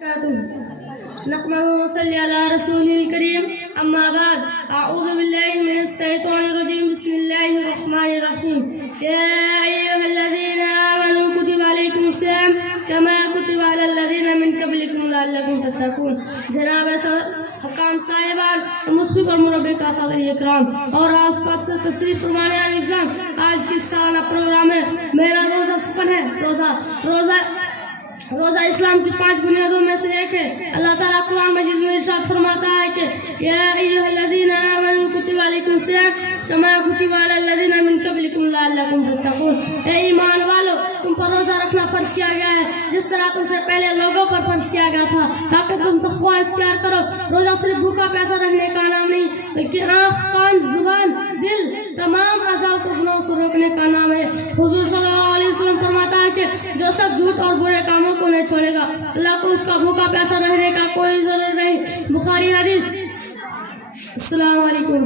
نحمده ونصلي على رسوله الكريم أما بعد أعوذ بالله من الشيطان الرجيم بسم الله الرحمن الرحيم يا أيها الذين آمنوا كتب عليكم الصيام كما كتب على الذين من قبلكم لعلكم تتقون. جناب حکام صاحبان مصفق اور مربع کا اساتذہ اکرام اور آس پاس سے تشریف فرمانے والے اگزام، آج کی سالانہ پروگرام ہے میرا روزہ سکن ہے. روزہ اسلام کی 5 بنیادوں میں سے ایک ہے. اللہ تعالیٰ قرآن مجید میں ارشاد فرماتا ہے کہ یا ایھا الذین آمنوا کتب علیکم الصیام کما کتب علی الذین من قبلکم لعلکم تتقون. اے ایمان والو، تم پر روزہ رکھنا فرض کیا گیا ہے جس طرح تم سے پہلے لوگوں پر فرض کیا گیا تھا تاکہ تم تقوی اختیار کرو. روزہ صرف بھوکا پیسہ رہنے کا نام نہیں بلکہ آنکھ، کان، زبان، دل، تمام اعضاء کو گناہوں سے روکنے کا نام ہے. حضور صلی اللہ علیہ وسلم فرماتا ہے کہ جو شخص جھوٹ اور برے کاموں کو نہیں چھوڑے گا اللہ کو اس کا بھوکا پیسہ رہنے کا کوئی ضرور نہیں. بخاری حدیث. السلام علیکم.